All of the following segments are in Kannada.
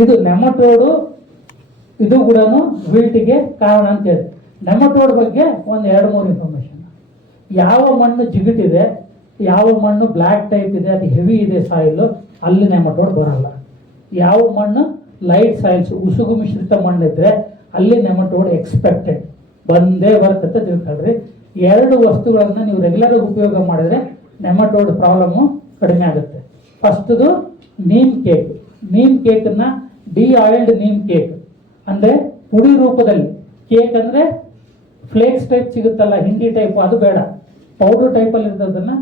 ಇದು ನೆಮಟೋಡು, ಇದು ಕೂಡ ವಿಲ್ಟಿಗೆ ಕಾರಣ ಅಂತ ಹೇಳಿ. ನೆಮಟೋಡ್ ಬಗ್ಗೆ ಒಂದು 2-3 ಇನ್ಫಾರ್ಮೇಶನ್. ಯಾವ ಮಣ್ಣು ಜಿಗುಟಿದೆ, ಯಾವ ಮಣ್ಣು ಬ್ಲ್ಯಾಕ್ ಟೈಪ್ ಇದೆ, ಅದು ಹೆವಿ ಇದೆ ಸಾಯಿಲು, ಅಲ್ಲಿ ನೆಮಟೋಡ್ ಬರಲ್ಲ. ಯಾವ ಮಣ್ಣು ಲೈಟ್ ಸಾಯಿಲ್ಸ್, ಉಸುಗು ಮಿಶ್ರಿತ ಮಣ್ಣಿದ್ರೆ ಅಲ್ಲಿ ನೆಮಟೋಡ್ ಎಕ್ಸ್ಪೆಕ್ಟೆಡ್ ಬಂದೇ ಬರ್ತಂತ ತಿಳ್ಕೊಳ್ರಿ. 2 ವಸ್ತುಗಳನ್ನ ನೀವು ರೆಗ್ಯುಲರ್ ಉಪಯೋಗ ಮಾಡಿದ್ರೆ ನೆಮಟೋಡ್ ಪ್ರಾಬ್ಲಮ್ಮು ಕಡಿಮೆ ಆಗುತ್ತೆ. ಫಸ್ಟ್ದು neem cake. Neem ಕೇಕನ್ನ ಡಿಆಯಿಲ್ಡ್ neem cake ಅಂದರೆ ಪುಡಿ ರೂಪದಲ್ಲಿ, ಕೇಕ್ ಅಂದರೆ ಫ್ಲೇಕ್ಸ್ ಟೈಪ್ ಸಿಗುತ್ತಲ್ಲ, ಹಿಂಡಿ ಟೈಪ್, ಅದು ಬೇಡ, ಪೌಡರ್ ಟೈಪಲ್ಲಿ ಇರ್ತದನ್ನ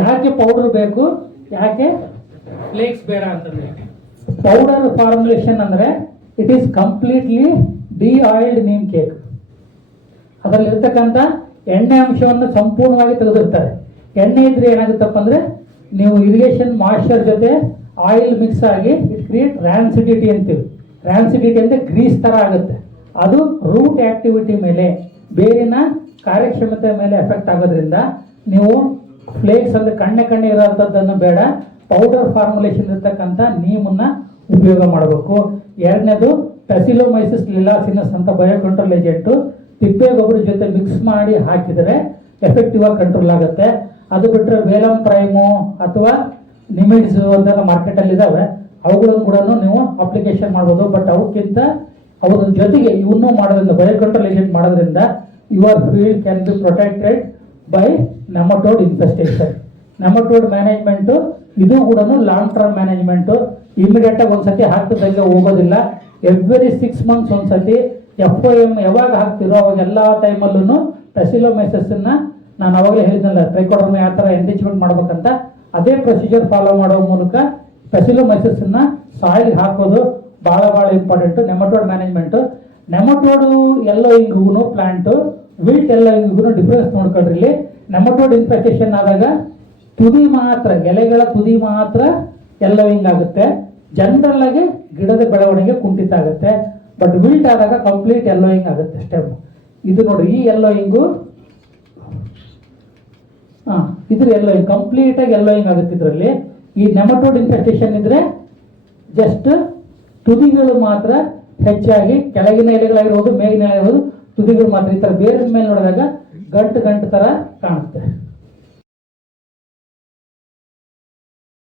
ಯಾಕೆ ಪೌಡರ್ ಬೇಕು, ಯಾಕೆ ಫ್ಲೇಕ್ಸ್ ಬೇಡ ಅಂತಂದ್ರೆ, ಪೌಡರ್ ಫಾರ್ಮುಲೇಷನ್ ಅಂದರೆ it is completely deoiled neem cake. ಅದರಲ್ಲಿರ್ತಕ್ಕಂಥ ಎಣ್ಣೆ ಅಂಶವನ್ನು ಸಂಪೂರ್ಣವಾಗಿ ತೆಗೆದಿರ್ತಾರೆ. ಎಣ್ಣೆ ಇದ್ರೆ ಏನಾಗುತ್ತಪ್ಪ ಅಂದರೆ ನೀವು ಇರಿಗೇಷನ್ ಮಾಯ್ಶ್ಚರ್ ಜೊತೆ ಆಯಿಲ್ ಮಿಕ್ಸ್ ಆಗಿ ಇಟ್ ಕ್ರಿಯೇಟ್ ರ್ಯಾನ್ಸಿಡಿಟಿ ಅಂತೀವಿ. ರ್ಯಾನ್ಸಿಡಿಟಿ ಅಂದರೆ ಗ್ರೀಸ್ ಥರ ಆಗುತ್ತೆ. ಅದು ರೂಟ್ ಆಕ್ಟಿವಿಟಿ ಮೇಲೆ, ಬೇರಿನ ಕಾರ್ಯಕ್ಷಮತೆ ಮೇಲೆ ಎಫೆಕ್ಟ್ ಆಗೋದ್ರಿಂದ ನೀವು ಫ್ಲೇಕ್ಸ್ ಅಂದರೆ ಕಣ್ಣೆ ಇರೋಂಥದ್ದನ್ನು ಬೇಡ, ಪೌಡರ್ ಫಾರ್ಮುಲೇಷನ್ ಇರ್ತಕ್ಕಂಥ ನೀಮನ್ನ ಉಪಯೋಗ ಮಾಡಬೇಕು. 2ನೇದು ಪ್ಯಾಸಿಲೋಮೈಸಿಸ್ ಲಿಲಾಸಿನಸ್ ಅಂತ ಬಯೋ ಕಂಟ್ರೋಲ್ ಏಜೆಂಟು ತಿಪ್ಪೆ ಗೊಬ್ಬರ ಜೊತೆ ಮಿಕ್ಸ್ ಮಾಡಿ ಹಾಕಿದರೆ ಎಫೆಕ್ಟಿವ್ ಆಗಿ ಕಂಟ್ರೋಲ್ ಆಗುತ್ತೆ. ಅದು ಬಿಟ್ಟರೆ ವೇಲಮ್ ಪ್ರೈಮು ಅಥವಾ ನಿಮಿಡ್ಸು ಅಂತೆಲ್ಲ ಮಾರ್ಕೆಟಲ್ಲಿ ಇದ್ದಾವೆ, ಅವುಗಳನ್ನು ಕೂಡ ನೀವು ಅಪ್ಲಿಕೇಶನ್ ಮಾಡ್ಬೋದು. ಬಟ್ ಅವಕ್ಕಿಂತ ಅವ್ರ ಜೊತೆಗೆ ಇವನ್ನೂ ಮಾಡೋದ್ರಿಂದ, ಬಯೋ ಕಂಟ್ರೋಲ್ ಏಜೆಂಟ್ ಮಾಡೋದ್ರಿಂದ your field can be protected by nematode infestation. Nematode management ಇದು ಕೂಡ ಲಾಂಗ್ ಟರ್ಮ್ ಮ್ಯಾನೇಜ್ಮೆಂಟು. ಇಮಿಡಿಯೇಟ್ ಆಗಿ ಒಂದ್ಸತಿ ಹಾಕಿದಂಗೆ ಹೋಗೋದಿಲ್ಲ. ಎವ್ರಿ 6 months ಒಂದ್ಸತಿ FOM ಯಾವಾಗ ಹಾಕ್ತಿರೋ ಅವಾಗ ಎಲ್ಲ ಟೈಮಲ್ಲೂ ಪ್ಯಾಸಿಲೋಮೈಸಿಸ್ನ ನಾನು ಅವಾಗಲೇ ಹೇಳಿದ್ನಲ್ಲ, ಟ್ರೈಕೋಡರ್ಮ ಯಾವ ಥರ ಎಂರಿಚ್ಮೆಂಟ್ ಮಾಡ್ಬೇಕಂತ, ಅದೇ ಪ್ರೊಸೀಜರ್ ಫಾಲೋ ಮಾಡೋ ಮೂಲಕ ಪ್ಯಾಸಿಲೋಮೈಸಿಸ್ನ ಸಾಯಿಲ್ಗೆ ಹಾಕೋದು ಭಾಳ ಇಂಪಾರ್ಟೆಂಟು. ನೆಮಟೋಡ್ ಮ್ಯಾನೇಜ್ಮೆಂಟು, ನೆಮಟೋಡು ಎಲ್ಲೋ ಹಿಂಗೂ ಪ್ಲಾಂಟು, ವಿಲ್ಟ್ ಎಲ್ಲ ಹಿಂಗೂ ಡಿಫ್ರೆನ್ಸ್ ನೋಡ್ಕೊಳ್ರಿ. ನೆಮಟೋಡ್ ಇನ್ಫೆಸ್ಟೇಷನ್ ಆದಾಗ ತುದಿ ಮಾತ್ರ, ಎಲೆಗಳ ತುದಿ ಮಾತ್ರ ಎಲ್ಲೋ ಹಿಂಗಾಗುತ್ತೆ. ಜನರಲ್ ಆಗಿ ಗಿಡದ ಬೆಳವಣಿಗೆ ಕುಂಠಿತ ಆಗುತ್ತೆ. ಬಟ್ ವಿಲ್ಟ್ ಆದಾಗ ಕಂಪ್ಲೀಟ್ ಎಲ್ಲೋ ಹಿಂಗ್ ಆಗುತ್ತೆ ಸ್ಟೆಮ್. ಇದು ನೋಡ್ರಿ, ಈ ಎಲ್ಲೋ ಹಿಂಗು ಇದ್ರ ಎಲ್ಲೋ ಹಿಂಗ್ ಕಂಪ್ಲೀಟ್ ಆಗಿ ಎಲ್ಲೋ ಹಿಂಗ್ ಆಗುತ್ತೆ. ಇದರಲ್ಲಿ ಈ ನೆಮಟೋಡ್ ಇನ್ಫೆಸ್ಟೇಷನ್ ಇದ್ರೆ ಜಸ್ಟ್ ತುದಿಗಳು ಮಾತ್ರ ಹೆಚ್ಚಾಗಿ, ಕೆಳಗಿನ ಎಲೆಗಳಾಗಿರ್ಬೋದು, ಮೇಲಿನ ಎಲೆಗಳು, ತುದಿಗಳು ಮಾತ್ರ ಈ ತರ ಬೇರೆ ಮೇಲೆ ನೋಡಿದಾಗ ಗಂಟು ತರ ಕಾಣುತ್ತೆ.